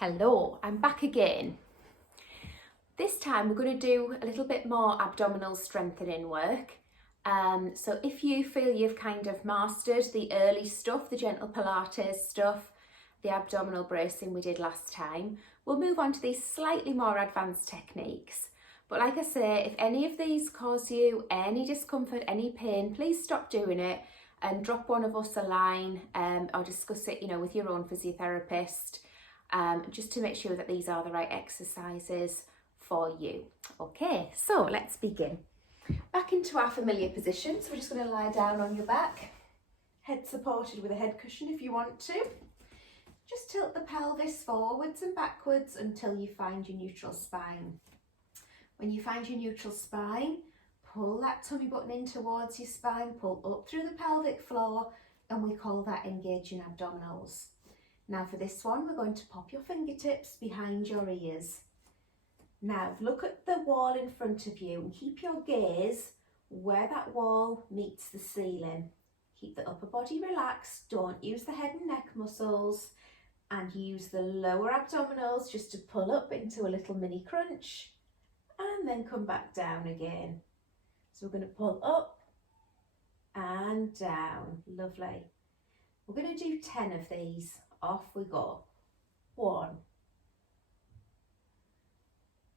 Hello, I'm back again. This time we're going to do a little bit more abdominal strengthening work. So if you feel you've kind of mastered the early stuff, the gentle Pilates stuff, the abdominal bracing we did last time, we'll move on to these slightly more advanced techniques. But like I say, if any of these cause you any discomfort, any pain, please stop doing it and drop one of us a line or discuss it, with your own physiotherapist. Just to make sure that these are the right exercises for you. Okay, so let's begin. Back into our familiar position. So we're just going to lie down on your back, head supported with a head cushion if you want to. Just tilt the pelvis forwards and backwards until you find your neutral spine. When you find your neutral spine, pull that tummy button in towards your spine, pull up through the pelvic floor, and we call that engaging abdominals. Now for this one, we're going to pop your fingertips behind your ears. Now look at the wall in front of you and keep your gaze where that wall meets the ceiling. Keep the upper body relaxed, don't use the head and neck muscles, and use the lower abdominals just to pull up into a little mini crunch and then come back down again. So we're going to pull up and down. Lovely. We're going to do 10 of these. Off we go. 1,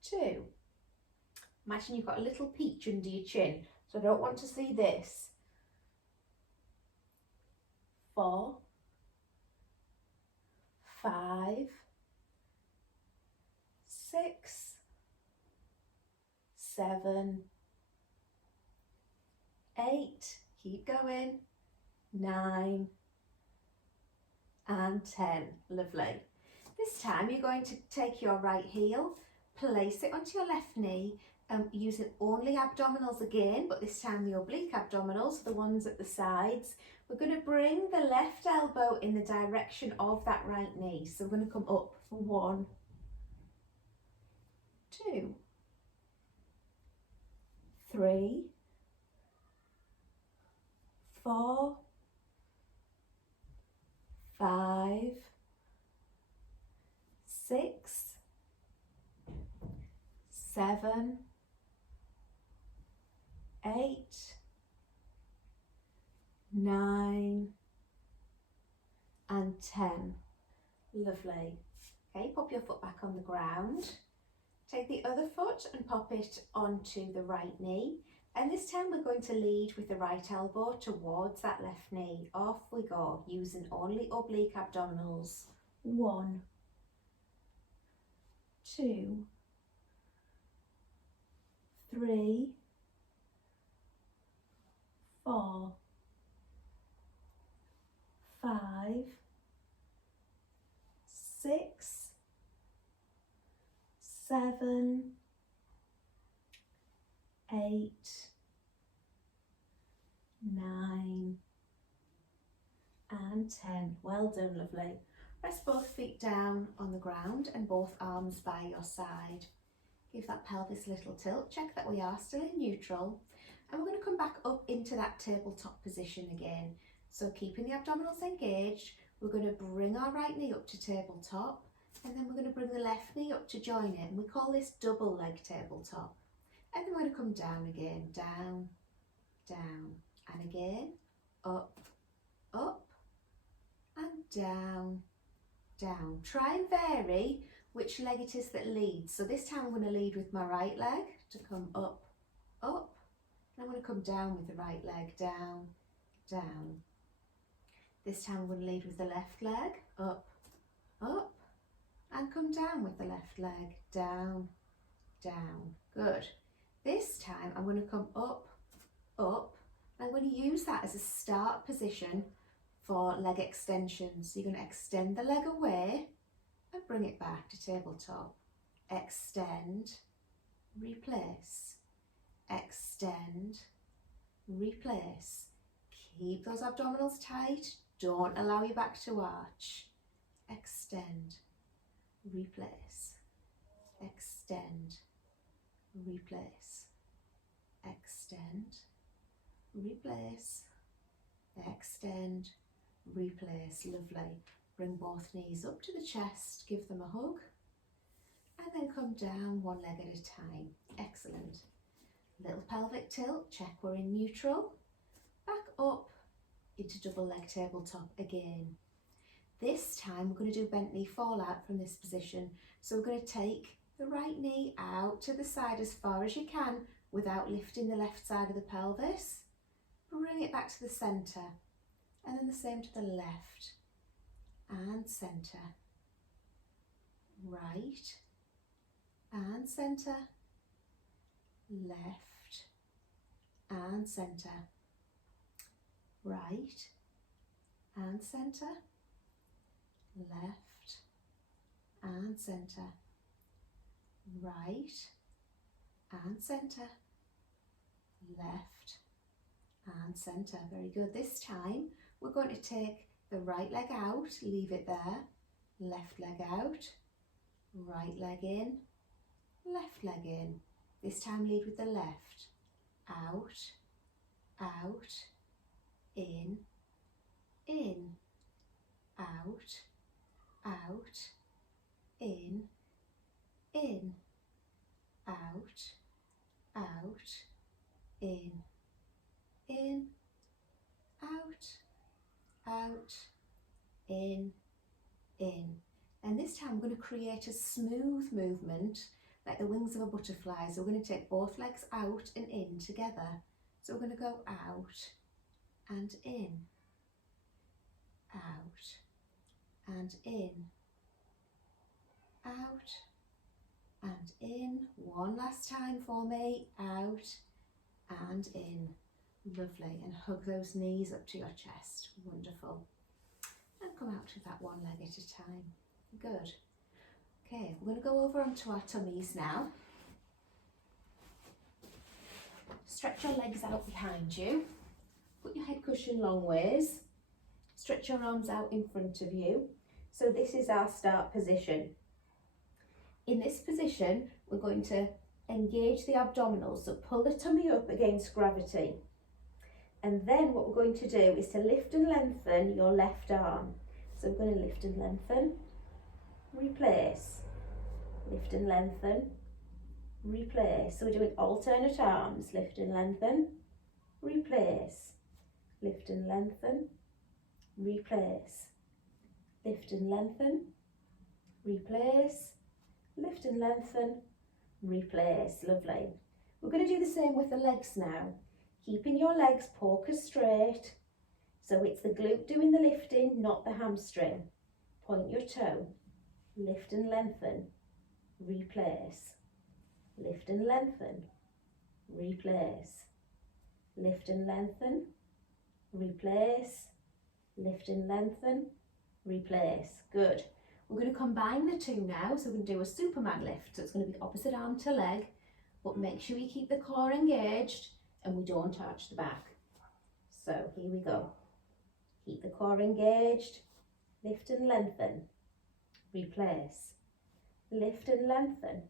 2. Imagine you've got a little peach under your chin, so I don't want to see this. 4, 5, 6, 7, 8, keep going, 9, and 10. Lovely. This time you're going to take your right heel, place it onto your left knee, using only abdominals again, but this time the oblique abdominals, the ones at the sides. We're going to bring the left elbow in the direction of that right knee. So we're going to come up for 1, 2, 3, 4, 5, 6, 7, 8, 9, and 10. Lovely. Okay, pop your foot back on the ground. Take the other foot and pop it onto the right knee. And this time we're going to lead with the right elbow towards that left knee. Off we go, using only oblique abdominals. 1, 2, 3, 4, 5, 6, 7, 8, 9, and 10. Well done, lovely. Rest both feet down on the ground and both arms by your side. Give that pelvis a little tilt, check that we are still in neutral, and we're going to come back up into that tabletop position again. So keeping the abdominals engaged, we're going to bring our right knee up to tabletop, and then we're going to bring the left knee up to join it, and we call this double leg tabletop. And then we're going to come down again, down, down, and again, up, up, and down, down. Try and vary which leg it is that leads. So this time I'm going to lead with my right leg to come up, up, and I'm going to come down with the right leg, down, down. This time I'm going to lead with the left leg, up, up, and come down with the left leg, down, down. Good. This time I'm going to come up, up, and I'm going to use that as a start position for leg extensions. So you're going to extend the leg away and bring it back to tabletop. Extend, replace, extend, replace. Keep those abdominals tight, don't allow your back to arch. Extend, replace, extend, replace, extend, replace, extend, replace. Lovely. Bring both knees up to the chest, give them a hug, and then come down one leg at a time. Excellent. Little pelvic tilt, check we're in neutral. Back up into double leg tabletop again. This time we're going to do bent knee fallout from this position. So we're going to take the right knee out to the side as far as you can without lifting the left side of the pelvis. Bring it back to the centre, and then the same to the left and centre. Right and centre, left and centre, right and centre, left and centre, right and centre, left and centre. Very good. This time we're going to take the right leg out, leave it there, left leg out, right leg in, left leg in. This time lead with the left. Out, out, in, out, out, in, out, out, in, out, in. And this time we're going to create a smooth movement like the wings of a butterfly. So we're going to take both legs out and in together. So we're going to go out and in, out and in, out and in. One last time for me. Out and in. Lovely. And hug those knees up to your chest. Wonderful. And come out to that one leg at a time. Good. Okay, we're going to go over onto our tummies now. Stretch your legs out behind you. Put your head cushion long ways. Stretch your arms out in front of you. So this is our start position. In this position, we're going to engage the abdominals. So pull the tummy up against gravity. And then what we're going to do is to lift and lengthen your left arm. So we're going to lift and lengthen, replace, lift and lengthen, replace. So we're doing alternate arms, lift and lengthen, replace, lift and lengthen, replace, lift and lengthen, replace, lift and lengthen, replace. Lovely. We're going to do the same with the legs now. Keeping your legs poker straight. So it's the glute doing the lifting, not the hamstring. Point your toe, lift and lengthen, replace, lift and lengthen, replace, lift and lengthen, replace, lift and lengthen, replace. Good. We're going to combine the two now. So we're going to do a Superman lift. So it's going to be opposite arm to leg, but make sure you keep the core engaged and we don't arch the back. So here we go. Keep the core engaged, lift and lengthen, replace, lift and lengthen,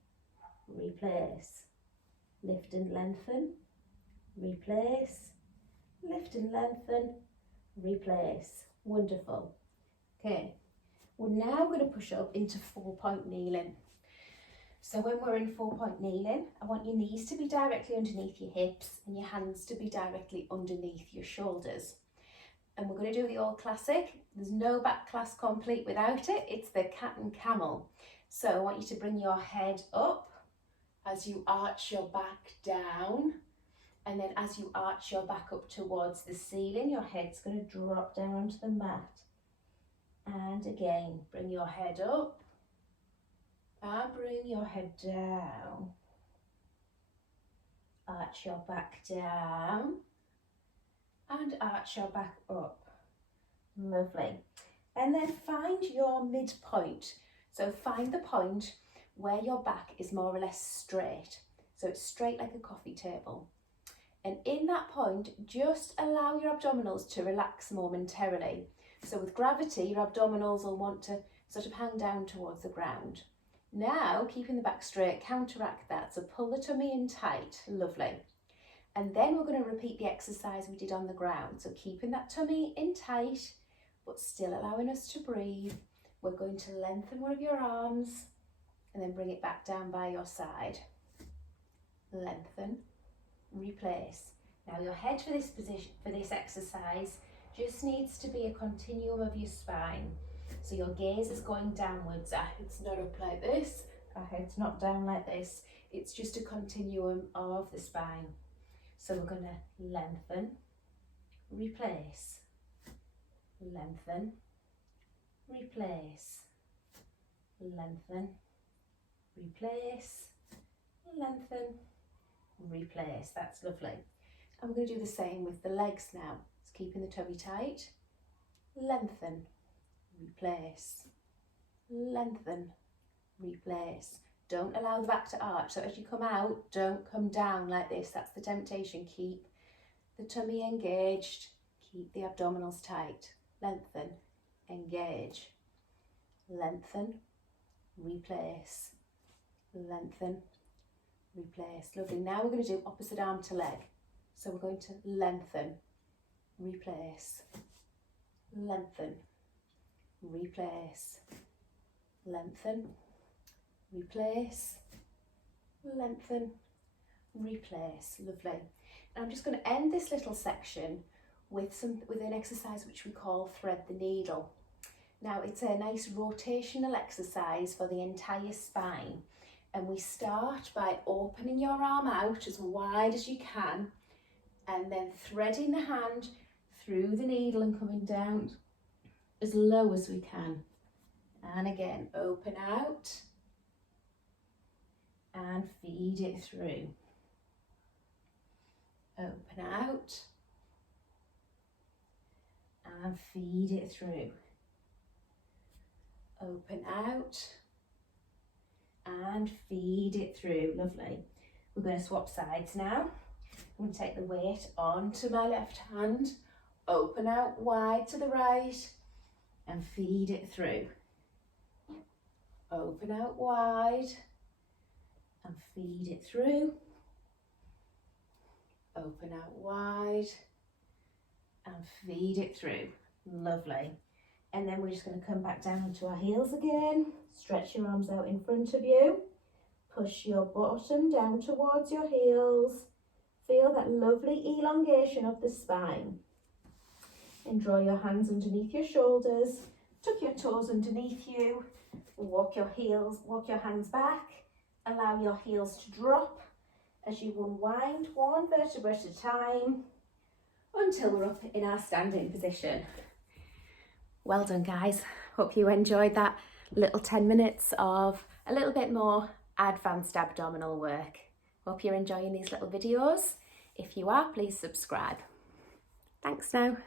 replace, lift and lengthen, replace, lift and lengthen, replace. Wonderful. Okay, we're now going to push up into 4-point kneeling. So when we're in 4-point kneeling, I want your knees to be directly underneath your hips and your hands to be directly underneath your shoulders. And we're going to do the old classic. There's no back class complete without it. It's the cat and camel. So I want you to bring your head up as you arch your back down. And then as you arch your back up towards the ceiling, your head's going to drop down onto the mat. And again, bring your head up and bring your head down. Arch your back down and arch your back up. Lovely. And then find your midpoint. So find the point where your back is more or less straight. So it's straight like a coffee table. And in that point, just allow your abdominals to relax momentarily. So with gravity, your abdominals will want to sort of hang down towards the ground. Now, keeping the back straight, counteract that. So pull the tummy in tight. Lovely. And then we're going to repeat the exercise we did on the ground. So keeping that tummy in tight, but still allowing us to breathe. We're going to lengthen one of your arms and then bring it back down by your side. Lengthen, replace. Now your head for this position, for this exercise, just needs to be a continuum of your spine. So your gaze is going downwards. Our head's not up like this. Our head's not down like this. It's just a continuum of the spine. So we're going to lengthen, replace, lengthen, replace, lengthen, replace, lengthen, replace. That's lovely. And we're going to do the same with the legs now. It's keeping the tummy tight. Lengthen, replace, lengthen, replace. Don't allow the back to arch. So as you come out, don't come down like this. That's the temptation. Keep the tummy engaged. Keep the abdominals tight. Lengthen, engage, lengthen, replace, lengthen, replace. Lovely. Now we're going to do opposite arm to leg. So we're going to lengthen, replace, lengthen, replace, lengthen, replace, lengthen, replace. Lovely. And I'm just going to end this little section with an exercise which we call thread the needle. Now it's a nice rotational exercise for the entire spine, and we start by opening your arm out as wide as you can and then threading the hand through the needle and coming down as low as we can. And again, open out and feed it through. Open out and feed it through. Open out and feed it through. Lovely. We're going to swap sides now. I'm going to take the weight onto my left hand, open out wide to the right and feed it through. Open out wide and feed it through. Open out wide and feed it through. Lovely. And then we're just going to come back down onto our heels again. Stretch your arms out in front of you. Push your bottom down towards your heels. Feel that lovely elongation of the spine. And draw your hands underneath your shoulders. Tuck your toes underneath you. Walk your hands back. Allow your heels to drop as you unwind one vertebra at a time until we're up in our standing position. Well done, guys. Hope you enjoyed that little 10 minutes of a little bit more advanced abdominal work. Hope you're enjoying these little videos. If you are, please subscribe. Thanks now.